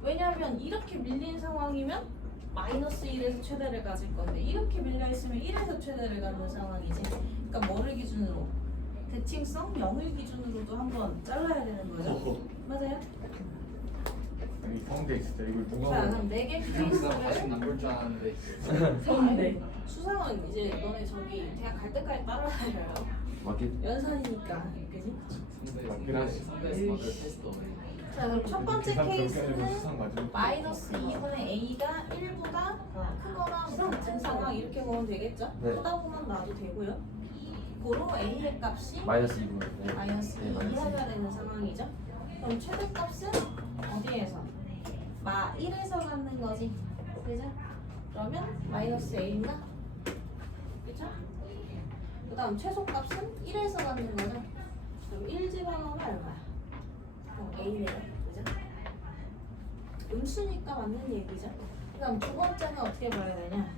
왜냐하면 이렇게 밀린 상황이면 마이너스 1에서 최대를 가질 건데 이렇게 밀려있으면 1에서 최대를 갖는 상황이지. 그러니까 뭐를 기준으로? 대칭성 0을 기준으로도 한번 잘라야 되는 거죠? 맞아요? 아니 성대 진짜 이걸 누가 자, 먹어? 그럼 4개 케이스가 다시 케이스를 남을 줄 알았는데 선대. 수상은 이제 너네 저기 대학 갈 때까지 따라다녀요. 맞겠? 연산이니까, 그지? 맞긴 하지. 상대에서 막을 테스트 없네. 자, 그럼 첫 번째 계산 병변이고 케이스는 수상 맞으면 마이너스 2분의 a가 1보다 크거나 같은 상황 이렇게 보면 되겠죠? 네. 크다 보면 놔도 되고요. 고로 a의 값이 마이너스 2분의 마이너스 2 이하가 되는 상황이죠? 그럼 최대값은 어디에서? 마 1에서 갖는 거지. 그죠? 그러면 마이너스 a인가? 그죠? 그 다음 최소값은 1에서 갖는 거죠? 그럼 1 집어넣으면 얼마야? a네요. 그죠? 음수니까 맞는 얘기죠. 그 다음 두 번째는 어떻게 봐야 되냐?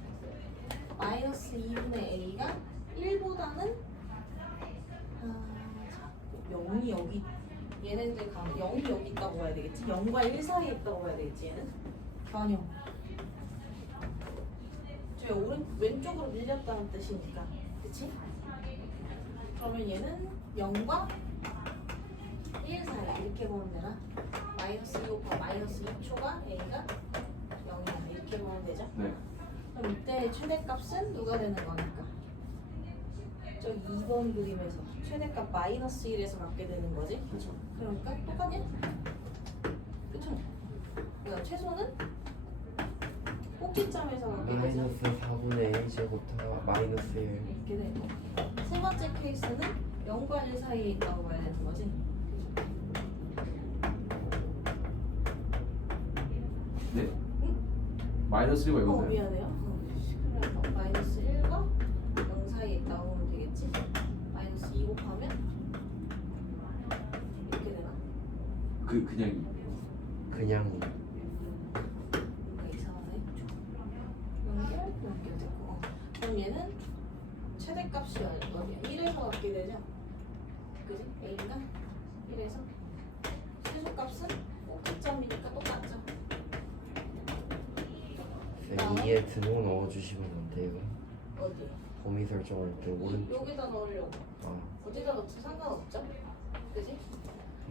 마이너스 2분의 a가 1보다는 0이 여기 얘네들 가면 0이 여기 있다고 봐야 되겠지? 0과 1 사이에 있다고 봐야 되겠지 얘는? 아니요. 저 왼쪽으로 밀렸다는 뜻이니까 그치? 그러면 얘는 0과 1 사이 이렇게 보면 되나? 마이너스 2오파 마이너스 2초가 a가 0이야 이렇게 보면 되죠? 네. 그럼 이때 최대값은 누가 되는 거니까? 저 2번 그림에서 최대값 마이너스 1에서 갖게 되는 거지? 그렇죠. 그러니까 똑같냐? 그쵸? 그다음 최소는 꼭지점에서 갖게 되죠? 마이너스 4분의 a 제곱 다 마이너스 1. 이렇게 되고 세 번째 케이스는 0과 1 사이에 있다고 봐야 되는 거지? 네. 마이너스 1과 0 사이. 미안해요. 그래서 마이너스 1과 0 사이에 있다고 보면 되겠지? 마이너스 2 곱하면 이렇게 되나? 그냥 그냥 뭔가 이상하네. 연결됐고. 그럼 얘는 최대값이 어디야? 1에서 갖게 되죠? 그지? a가 1에서 최소값은 꼭지점이니까 똑같죠? 2에 등호 넣어주시면 안 돼요? 어디? 범위 설정할 때 오른쪽. 여기다 넣으려고. 아, 어디다 넣지 상관없죠? 그지?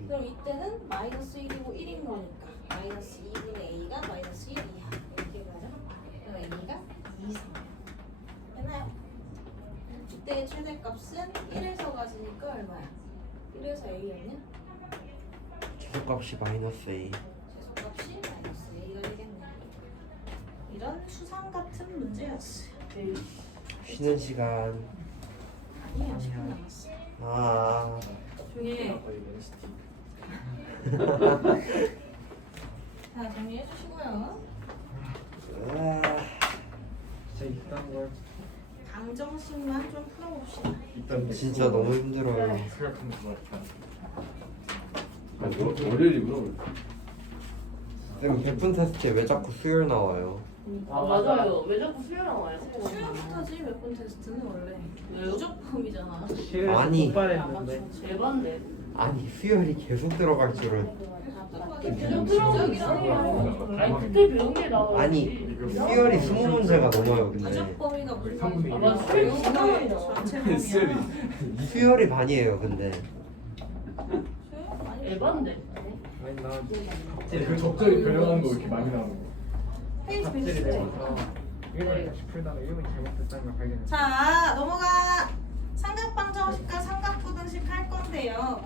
그럼 이때는 마이너스 1이고 1인 거니까 마이너스 2분의 a가 마이너스 1 이하 이렇게 가죠? 그럼 a가 2, 3 되나요? 이때의 최대값은 1에서 가지니까 얼마야? 1에서 a였냐? 최소값이 마이너스 A. 최소값이 마이너스 a가 되겠네. 이런 수상 같은 문제였어요. 쉬는 시간. 아니에요, 10분 남았어. 아, 조용히 거의 맨시티. 자, 정리해 주시고요. 으아. 진짜 이딴 걸 방정식만 좀 풀어봅시다. 일단 진짜 너무 힘들어요. 생각하면서 말했잖아. 월요일이구나. 쌤 100분 테스트에 왜 자꾸 수열 나와요? 아 맞아요. 왜 자꾸 수요 나와요? 수요부터지 몇 번 테스트는 원래 무조건이잖아. 아니. 폭발했는데 에반데. 아니 수열이 계속 들어갈 줄은. 계속 들어오기라고 해요. 아니 그때 배운 게 나와요. 아니 수열이 20문제가 넘어요 근데. 무조건이가 무슨 삼분의 말이야? 아 맞아. 수요 진짜 많이 나와. 전체범위야. 수열이 반이에요 근데. 수요? 많이 에반데. 아니 나 그 적절히 변형한 거 이렇게 많이 나오는 거. 페이지 탑재를 110쪽. 내면서 1번을 다시 풀다가 1번이 잘못됐다는 걸 발견했어. 자, 넘어가. 삼각방정식과 삼각부등식 할 건데요.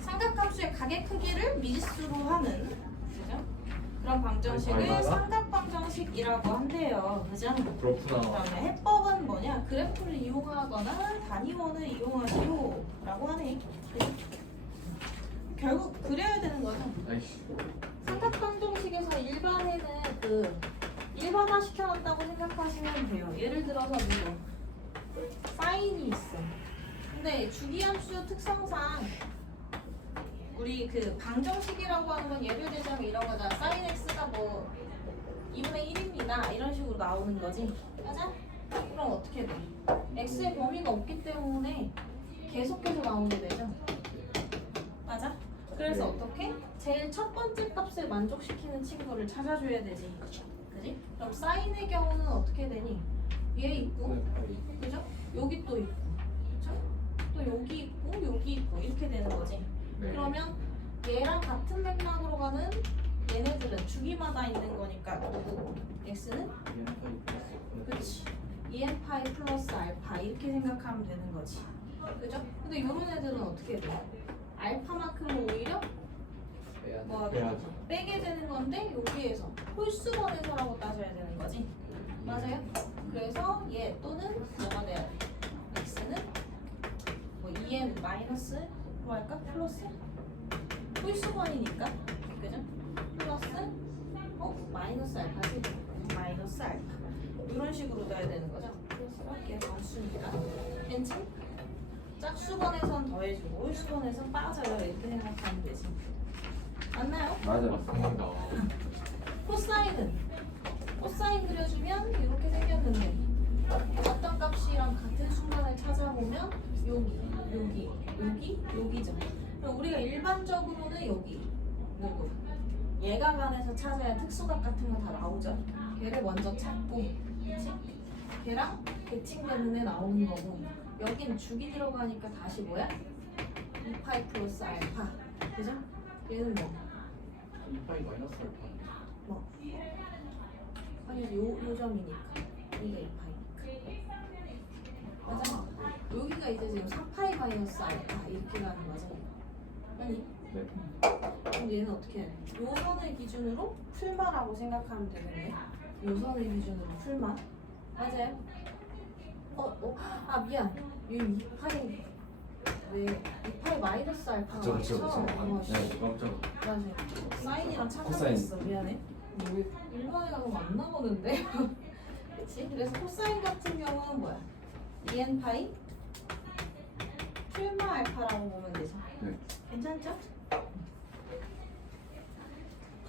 삼각함수의 가계 크기를 미지수로 하는 그죠? 그런 방정식을 얼마나? 삼각방정식이라고 한대요. 그죠? 그렇구나. 그다음에 해법은 뭐냐? 그래프를 이용하거나 단위원을 이용하시오 라고 하네. 결국 그려야 되는 거죠. 아이씨. 삼각방정식에서 일반에는 그 일반화 시켜놨다고 생각하시면 돼요. 예를 들어서 뭐 사인이 있어. 근데 주기함수 특성상 우리 그 방정식이라고 하는 건 예를 들자면 이런 거잖아. 사인 x가 뭐 2분의 1입니다. 이런 식으로 나오는 거지. 맞아? 그럼 어떻게 돼? x의 범위가 없기 때문에 계속해서 나오게 되죠. 맞아? 그래서 어떻게? 제일 첫 번째 값을 만족시키는 친구를 찾아줘야 되지. 그지? 그럼 사인의 경우는 어떻게 되니? 얘 있고, 그죠? 여기 또 있고, 그죠? 또 여기 있고, 여기 있고 이렇게 되는 거지. 네. 그러면 얘랑 같은 맥락으로 가는 얘네들은 주기마다 있는 거니까 누구? x는? 그치. 2n파이 플러스 알파 이렇게 생각하면 되는 거지. 그죠? 근데 이런 애들은 어떻게 돼? 알파만큼은 오히려 뭐 빼야죠. 빼게 되는 건데 여기에서 홀수번에서라고 따져야 되는 거지. 맞아요? 그래서 얘 또는 뭐가 돼야 돼? x는 뭐 2n 마이너스 뭐 할까? 플러스? 홀수번이니까 그죠? 플러스 마이너스 알파지? 마이너스 알파 이런 식으로 돼야 되는 거죠. 그래서 얘 단수니까 괜찮? 짝수번에선 더해주고 홀수번에선 빠져요 이렇게 생각하면 되지. 맞나요? 맞아. 코사인은? 코사인 그려주면 이렇게 생겼는데 어떤 값이랑 같은 순간을 찾아보면 여기죠. 그럼 우리가 일반적으로는 여기 누구? 예가간에서 찾아야 특수각 같은 거 다 나오죠. 걔를 먼저 찾고 그치? 걔랑 대칭되는 애 나오는 거고 여긴 주기 들어가니까 다시 뭐야? 2파이 플러스 알파 그죠? 얘는 뭐? 2파이 마이너스 알파. 뭐? 아니 요 점이니까 여기가 2파이니까 맞아? 여기가 이제 지금 3파이 마이너스 알파 이렇게 가는 거죠 아니? 네. 그럼 얘는 어떻게 해? 요 선을 기준으로 풀마라고 생각하면 되겠네 요 선을 기준으로 풀마 맞아요? 아 미안 이 2파이 왜 2파이 마이너스 알파가 그쵸, 그쵸, 맞죠? 그쵸. 네. 깜짝. 맞아 사인이랑 코사인. 찾아냈어 미안해 일반에가 너무 안 나오는데 그치? 그래서 코사인 같은 경우는 뭐야? 2n파이 풀마 알파라고 보면 되죠 네. 괜찮죠?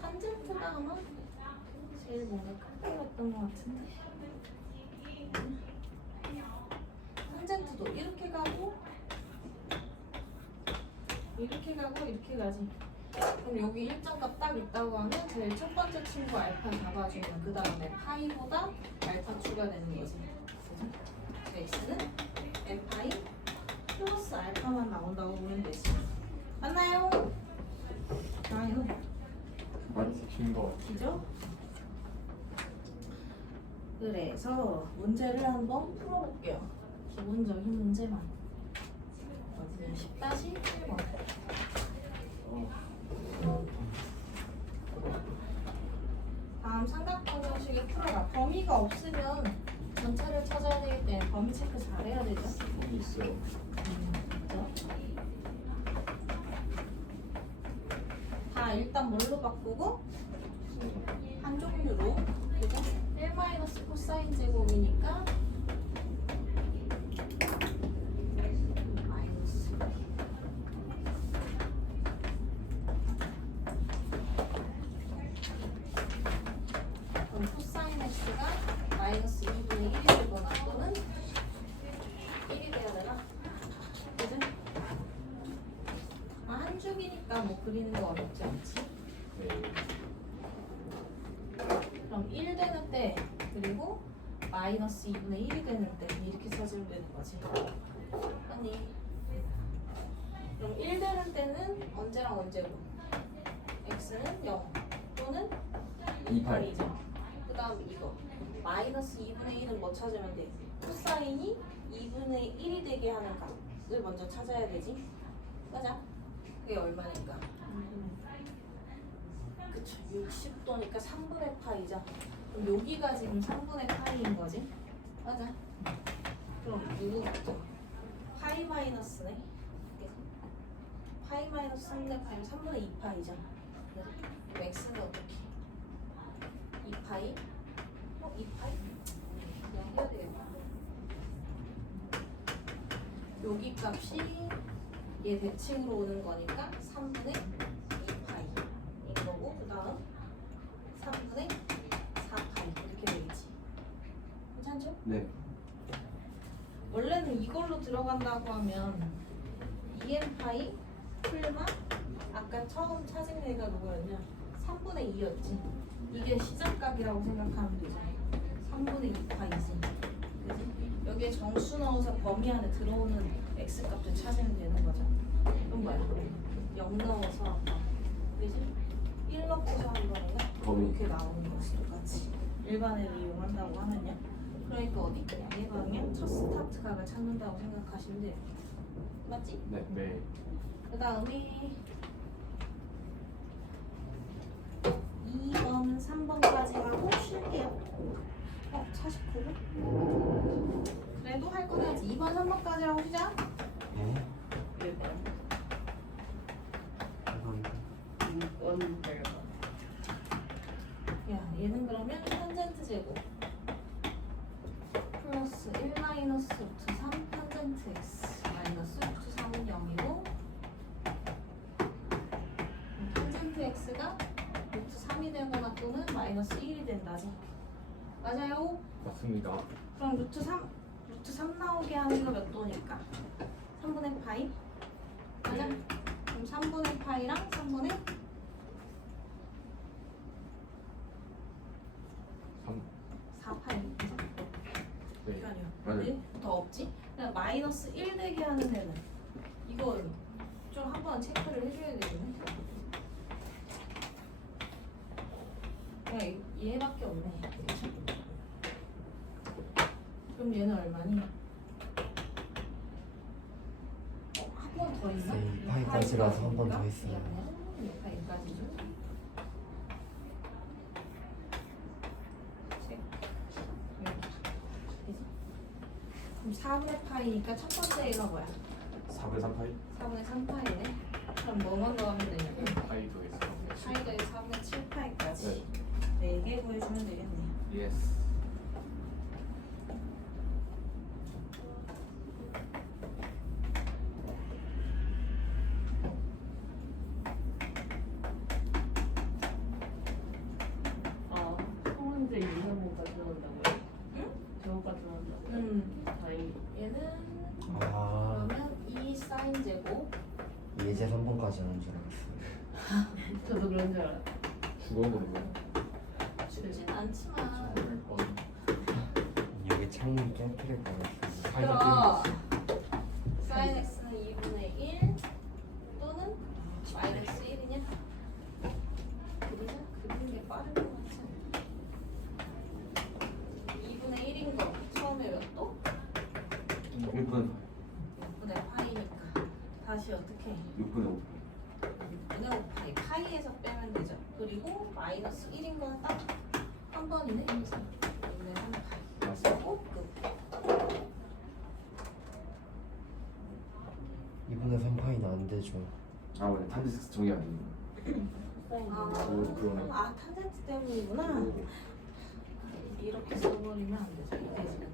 탄젠트가 아마 제일 뭔가 크게 갔던 것 같은데 탄젠트도 이렇게 가고 이렇게 가고 이렇게 가지 그럼 여기 일정값 딱 있다고 하면 제일 첫 번째 친구 알파 잡아주면 그 다음에 파이보다 알파 추가되는 거지. 그래서 x는 n 파이 플러스 알파만 나온다고 보면 되지. 맞나요? 아유, 많이 긴거 같아. 그죠? 그래서 문제를 한번 풀어볼게요. 기본적인 문제만. 어디냐? 10-1번. 다음 삼각형 정식을 풀어라. 범위가 없으면 전체를 찾아야 되기 때문에 범위 체크 잘해야 되죠. 여기 있어요. 그죠? 다 일단 뭘로 바꾸고? 한 종류로. 그죠? 1 마이너스 코사인 제곱이니까 마이너스 그럼 코사인 x가 마이너스 2분의 1이 되거나 또는 1이 돼야 되나? 그죠? 한 줄기니까 뭐 그리는 거 어렵지 않지? 네. 그럼 1 되는 때 그리고 마이너스 2분의 1이 되는 때 이렇게 써주면 되는 거지. 아니 그럼 1 되는 때는 언제랑 언제고? x는 0 또는 2파이. 2파이죠. 그 다음 이거 마이너스 2분의 1은 뭐 찾으면 돼? 코사인이 2분의 1이 되게 하는 값을 먼저 찾아야 되지. 맞아? 그게 얼마니까? 그쵸, 60도니까 3분의 파이죠. 그럼 여기가 지금 3분의 파이인 거지? 맞아. 그럼 누구부터? 파이 마이너스네. 파이 마이너스 3분의 파이면 3분의 2파이죠. 그럼 x는 어떻게? 2파이? 2파이? 그냥 해야 되겠다. 여기 값이 얘 대칭으로 오는 거니까 3분의 2파이 이거고 그 다음 3분의 4파이 이렇게 되겠지. 괜찮죠? 네. 원래는 이걸로 들어간다고 하면 2n파이 풀마 아까 처음 찾은 애가 누구였냐? 3분의 2였지. 이게 시작값이라고 생각하면 되죠. 3분의 2파이지. 그지? 여기에 정수 넣어서 범위 안에 들어오는 x값을 찾으면 되는 거죠. 그럼 뭐야? 0 넣어서 그지? 1 넣고서 한 번인가? 범위. 이렇게 나오는 거지 똑같이. 일반을 이용한다고 하면요. 그러니까 어디? 얘 방향 첫 스타트 각을 찾는다고 생각하시면 돼요. 맞지? 네. 네. 그 다음에 2번, 3번까지 하고 쉴게요. 49분? 그래도 할 건 해야지. 2번, 3번까지 하고 쉬자. 네. 네 번. 감사합니다. 6번 될 번. 야, 얘는 그러면 탄젠트 제곱 플러스 1 마이너스 루트 3 탄젠트 x 마이너스 루트 3은 0이고 탄젠트 x가 루트 3이 되거나 또는 마이너스 1이 된다지. 맞아요? 맞습니다. 그럼 루트 3 나오게 하는 거 몇 도니까? 3분의 파이? 맞아? 그럼 3분의 파이랑 3분의 3. 4파이 네. 아니요. 맞아요. 네? 더 없지? 그냥 마이너스 1 되게 하는 애는 이거 좀 한번 체크를 해줘야 되겠네. 그냥 얘밖에 없네. 그럼 얘는 얼마니? 한 번 더 있나? 네, 파이까지라서 한번더 있어요. 6파이까지죠. 그럼 4분의 파이니까 첫 번째 얘가 뭐야? 4분의 3파이? 4분의 3파이네. 그럼 뭐만 더하면 되냐면 파이도 있어. 파이가 4분의 7파이까지 네. 4개 구해주면 되겠네. 예스. 아, 성문제 2, 3번까지 나온다고요? 응? 저거까지 나온다고요? 다행히. 얘는 아, 그러면 2 사인 제곱 예제 3번까지 하는 줄 알았어요. 저도 그런 줄 알아요. 죽어버리고. 죽진 않지만 여기 창문 깨뜨릴 것 같아. 그럼 sin x는 2분의 1 또는 마이너스 1이냐? 그리는 게 빠른 것 같지 않아? 2분의 1인 거 처음에 몇 도? 1분 6분의 파이니까 다시 어떻게 해? 6분의 5. 6분의 5 파이 파이에서 빼면 되죠. 그리고 마이너스 1인 거는 딱 한 번이네. 6분의 3 파이 쓰고 끝. 2분의 3파이는 안 되죠. 아 원래 탄지스 정의 안 되는 그러네. 아 탄젠트 때문이구나. 이렇게 써버리면 안 되죠. 이게 지금